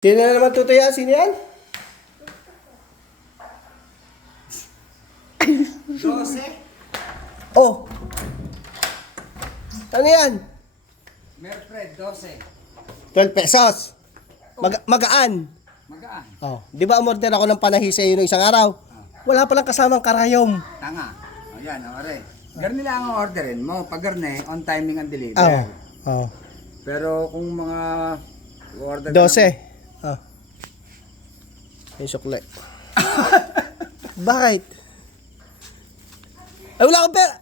Sino na naman tutuya? Sino yan? 12. Oh. Ano yan? Merfred, 12. 12 pesos. Magaan. Magaan. Oh, di ba umorder ako ng panahi sa iyo nung isang araw? Wala palang kasamang karayom. Tanga. O yan, amare. Garni lang ang orderin mo. Pag garni, on timing ang deliver. Oh. Oh. Pero kung mga order 12. Oh. May sukle. Bakit? Ay, wala akong pera.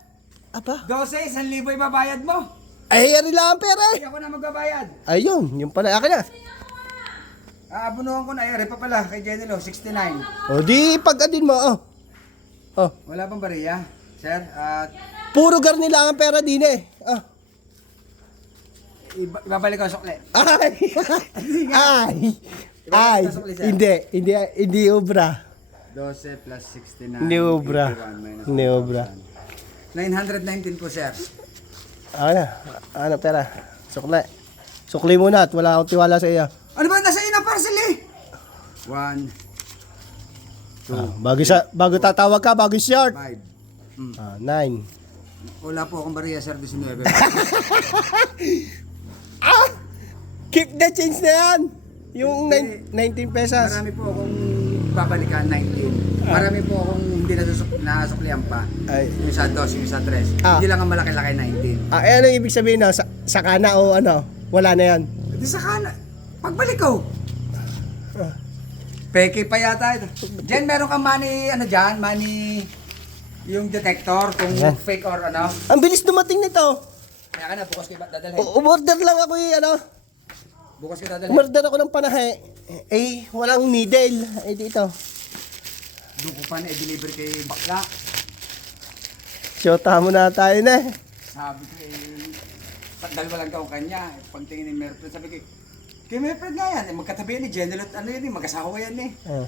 Apa? 12, 1,000 ibabayad mo. Ay, yari lang ang pera eh. Hindi ako na magbabayad. Ayun, yung pala. Akin na. Abunuhan ko na. Ay, pa pala kay Jenny Lo, 69. O, di pag-adin mo. Oh. Oh. Wala pang bariya, sir. At Puro garni lang ang pera din eh. Oh. ibabalik ko ang sukle. Ay! Ay! Ay! Hindi obra. 12 plus 69. Hindi obra. 81 minus Hindi obra. 919 po, sir. Ano pera? Sukli. Sukli muna at wala akong tiwala sa iyo. Ano ba nasa ina parcel eh? 1, Bago tatawag ka, bago short. 5. 9. Wala po akong bariya, sir. 19. Keep the change na yan. Yung 19 pesos. Marami po akong babalikan, 19. Marami po akong hindi nasuklihan pa. Ay. Yung isa 2, yung isa 3. Ah. Hindi lang ang malaki-laki, 19. Ano ibig sabihin na? Sa kana o ano? Wala na yan. Hindi sa kana. Pagbalik ko. Peke pa yata ito. Diyan meron kang money, ano dyan? Money, yung detector, kung Ayan. fake or ano. Ang bilis dumating nito. Kaya ka na, bukas ko dadalhin. Umorder lang ako Bukas ko dadalhin. Umorder ako ng panahe. Eh, walang needle. Eh, dito. Doon ko pa na i-deliver kay Bakla. Shota mo na tayo na. Sabi ko dalawa lang daw kanya. Pagtingin ni Merfred, sabi ko, kay Merfred nga yan. Magkatabi yan ni General at ano yan eh, mag-asawa yan eh. Oh.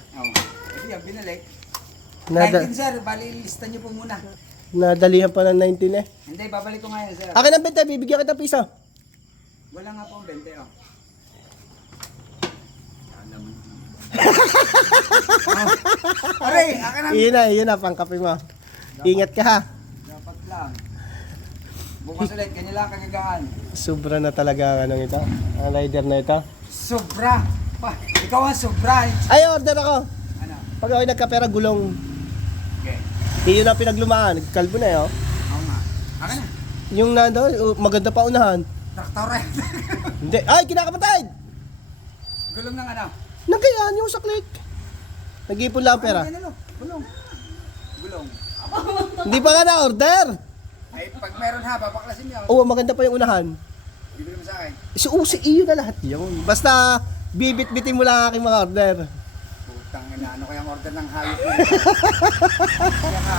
Kasi yan, binalik. Nada 19 sir, bali lista niyo po muna. nadalihan pa ng 19 eh. Hindi, babalik ko nga yan sir. Akin ang benta, bibigyan kita piso. Wala nga po ang 20 oh. Alam mo. Aray, akin ang... Yun na, pangkape mo. Ingat ka ha. Dapat lang. Bukas ulit, ganyan lang kagagaan. Sobra na talaga ang ito. Ang rider na ito. Sobra. Pa, ikaw ang sobra. Ay, order ako. Ano? Pag ako'y nagkapera, gulong. Okay. Yun na pinaglumaan. Kalbo na eh, oh. Oo nga. Akin na. Yung nando, maganda pa unahan. Traktor eh. Hindi. Ay, kinakapatid! Gulong ng ano? Nagkayaan yung saklik. Nag-ipon lang ang pera. Ano? Gulong. Gulong. Hindi pa nga na-order. Ay, pag meron ha, babaklasin niyo. Oo, maganda pa yung unahan. Bibili mo sa akin. Si iyo na lahat yun. Basta, bibit-bitin mo lang ang aking mga order. Putang ina, ano kayang order ng hayop? Kaya ka.